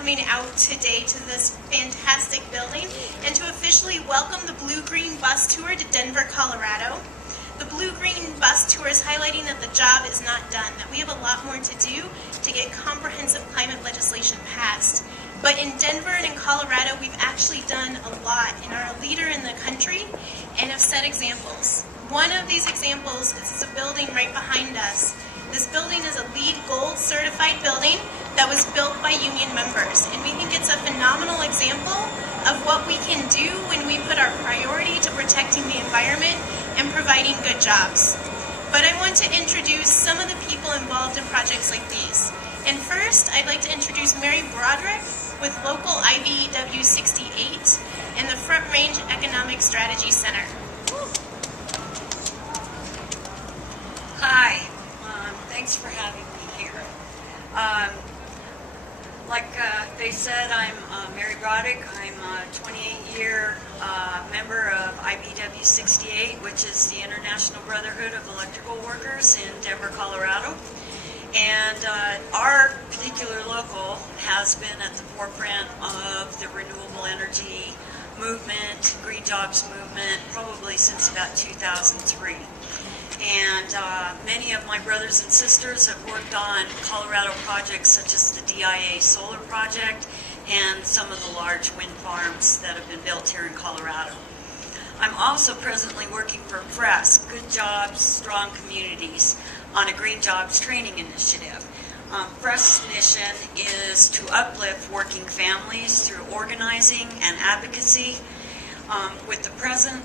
coming out today to this fantastic building and to officially welcome the BlueGreen bus tour to Denver, Colorado. The BlueGreen bus tour is highlighting that the job is not done, that we have a lot more to do to get comprehensive climate legislation passed. But in Denver and in Colorado, we've actually done a lot and are a leader in the country and have set examples. One of these examples is a building right behind us. This building is a LEED Gold certified building that was built by union members, and we think it's a phenomenal example of what we can do when we put our priority to protecting the environment and providing good jobs. But I want to introduce some of the people involved in projects like these. And first, I'd like to introduce Mary Broderick with local IBEW 68 and the Front Range Economic Strategy Center. Hi, thanks for having me here. Like they said, I'm Mary Broderick. I'm a 28-year member of IBEW 68, which is the International Brotherhood of Electrical Workers in Denver, Colorado. And our particular local has been at the forefront of the renewable energy movement, green jobs movement, probably since about 2003. And many of my brothers and sisters have worked on Colorado projects such as the DIA solar project and some of the large wind farms that have been built here in Colorado. I'm also presently working for PRESS, Good Jobs, Strong Communities, on a Green Jobs Training Initiative. PRESS's mission is to uplift working families through organizing and advocacy. With the present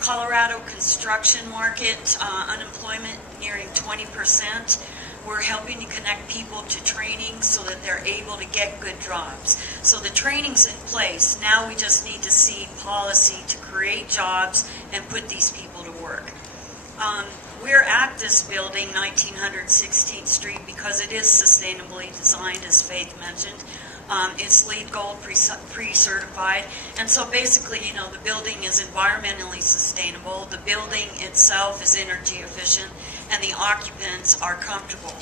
Colorado construction market, unemployment nearing 20%, we're helping to connect people to training so that they're able to get good jobs. So the training's in place. Now we just need to see policy to create jobs and put these people to work. We're at this building, 1900 16th Street, because it is sustainably designed, as Faith mentioned. It's LEED Gold pre-certified, and so basically, you know, the building is environmentally sustainable, the building itself is energy efficient, and the occupants are comfortable.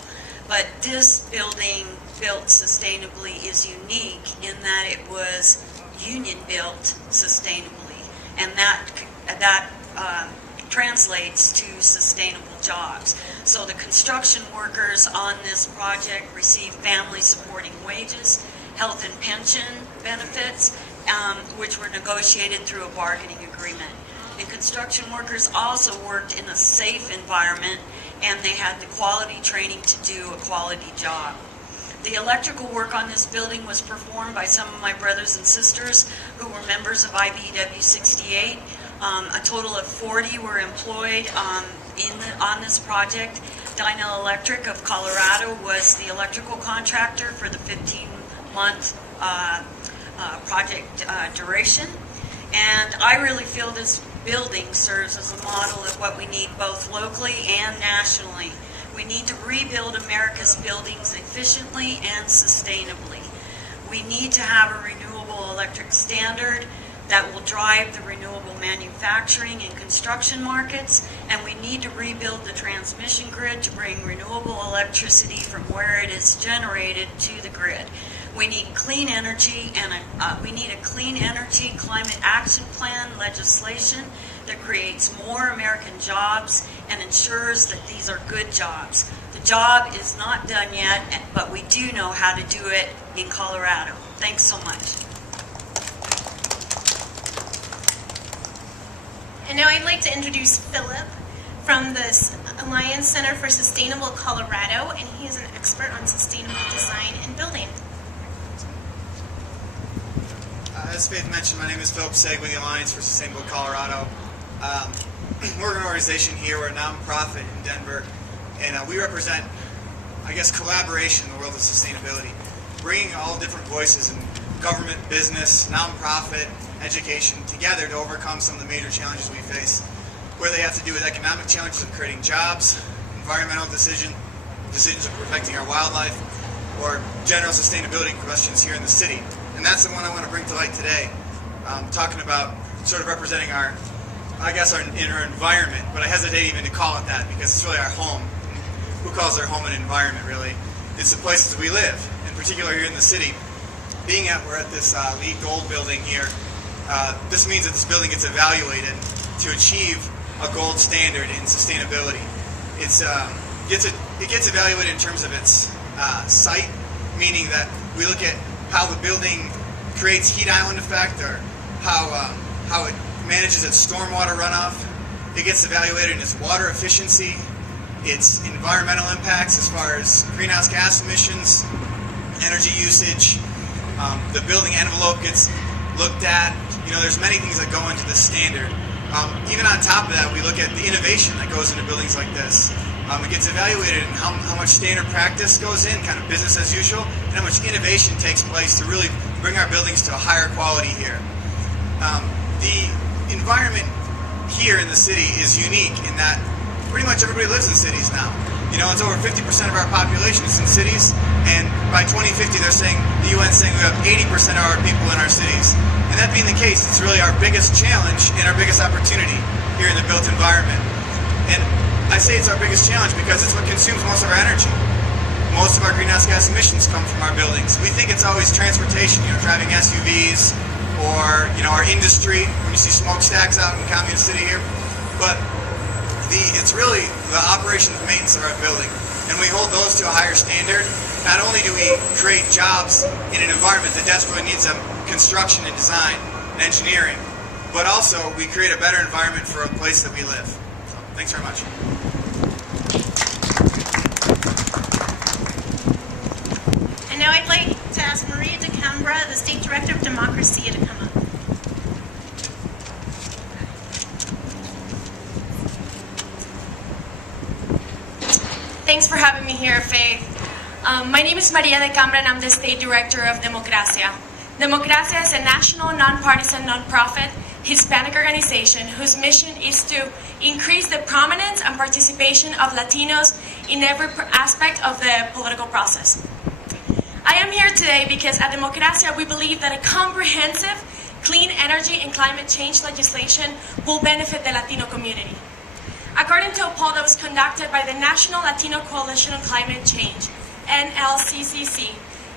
But this building built sustainably is unique in that it was union built sustainably, and that translates to sustainable jobs. So the construction workers on this project receive family supporting wages, health and pension benefits, which were negotiated through a bargaining agreement. And construction workers also worked in a safe environment, and they had the quality training to do a quality job. The electrical work on this building was performed by some of my brothers and sisters who were members of IBEW 68. A total of 40 were employed on this project. Dyna Electric of Colorado was the electrical contractor for the 15-month project duration. And I really feel this building serves as a model of what we need both locally and nationally. We need to rebuild America's buildings efficiently and sustainably. We need to have a renewable electric standard that will drive the renewable manufacturing and construction markets, and we need to rebuild the transmission grid to bring renewable electricity from where it is generated to the grid. We need clean energy, and we need a clean energy climate action plan legislation that creates more American jobs and ensures that these are good jobs. The job is not done yet, but we do know how to do it in Colorado. Thanks so much. And now I'd like to introduce Philip from the Alliance Center for Sustainable Colorado, and he is an expert on sustainable design and building. As Faith mentioned, my name is Philip Segg with the Alliance for Sustainable Colorado. We're an organization here, we're a nonprofit in Denver, and we represent, I guess, collaboration in the world of sustainability, bringing all different voices in government, business, nonprofit, education together to overcome some of the major challenges we face, whether they have to do with economic challenges of creating jobs, environmental decisions of protecting our wildlife, or general sustainability questions here in the city. And that's the one I want to bring to light today, talking about sort of representing our inner environment, but I hesitate even to call it that because it's really our home. Who calls their home an environment, really? it's the places we live, in particular here in the city. We're at this LEED Gold building here. This means that this building gets evaluated to achieve a gold standard in sustainability. It gets evaluated in terms of its site, meaning that we look at how the building creates heat island effect, or how it manages its stormwater runoff. It gets evaluated in its water efficiency, its environmental impacts as far as greenhouse gas emissions, energy usage. The building envelope gets looked at. There's many things that go into this standard. Even on top of that, we look at the innovation that goes into buildings like this. It gets evaluated in how much standard practice goes in, kind of business as usual, and how much innovation takes place to really bring our buildings to a higher quality here. The environment here in the city is unique in that pretty much everybody lives in cities now. It's over 50% of our population is in cities, and by 2050 the UN's saying we have 80% of our people in our cities. And that being the case, it's really our biggest challenge and our biggest opportunity here in the built environment. And I say it's our biggest challenge because it's what consumes most of our energy. Most of our greenhouse gas emissions come from our buildings. We think it's always transportation, driving SUVs, or our industry, when you see smokestacks out in Communist City here. But it's really the operation and maintenance of our building. And we hold those to a higher standard. Not only do we create jobs in an environment that desperately needs them, construction and design and engineering, but also we create a better environment for a place that we live. So, thanks very much. And now I'd like to ask Maria DeCambra, the State Director of Democracy, to come up. Thanks for having me here, Faith. My name is Maria DeCambra and I'm the State Director of Democracia. Democracia is a national, nonpartisan, nonprofit Hispanic organization whose mission is to increase the prominence and participation of Latinos in every aspect of the political process. I am here today because at Democracia we believe that a comprehensive, clean energy and climate change legislation will benefit the Latino community. According to a poll that was conducted by the National Latino Coalition on Climate Change, NLCCC,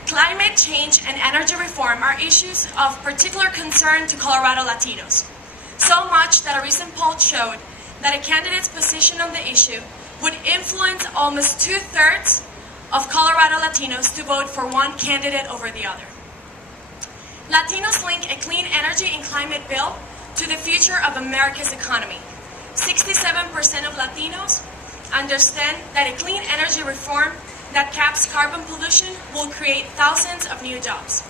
climate change and energy reform are issues of particular concern to Colorado Latinos. So much that a recent poll showed that a candidate's position on the issue would influence almost 2/3 of Colorado Latinos to vote for one candidate over the other. Latinos link a clean energy and climate bill to the future of America's economy. 67% of Latinos understand that a clean energy reform that caps carbon pollution will create thousands of new jobs.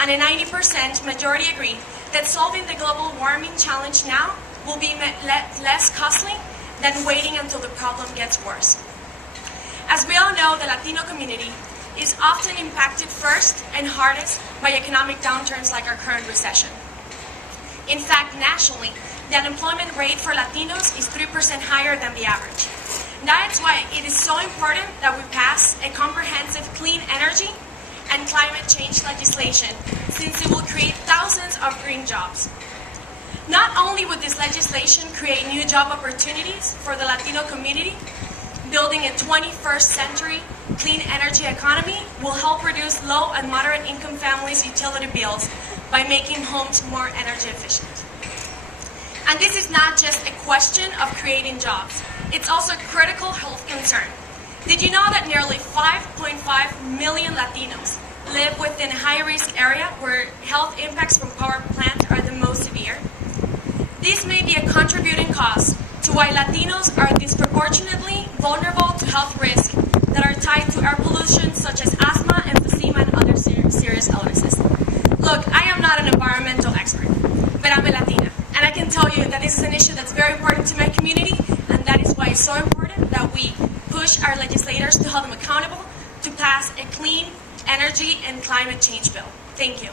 And a 90% majority agree that solving the global warming challenge now will be less costly than waiting until the problem gets worse. As we all know, the Latino community is often impacted first and hardest by economic downturns like our current recession. In fact, nationally, the unemployment rate for Latinos is 3% higher than the average. That's why it is so important that we pass a comprehensive clean energy and climate change legislation, since it will create thousands of green jobs. Not only would this legislation create new job opportunities for the Latino community, building a 21st century clean energy economy will help reduce low and moderate income families' utility bills by making homes more energy efficient. And this is not just a question of creating jobs. It's also a critical health concern. Did you know that nearly 5.5 million Latinos live within a high-risk area where health impacts from power plants are the most severe? This may be a contributing cause to why Latinos are disproportionately vulnerable to health risks that are tied to air pollution, such as asthma, emphysema, and other serious illnesses. Look, I am not an environmental expert, but I'm a Latina. And I can tell you that this is an issue that's very important to my community, and that is why it's so important that we push our legislators to hold them accountable to pass a clean energy and climate change bill. Thank you.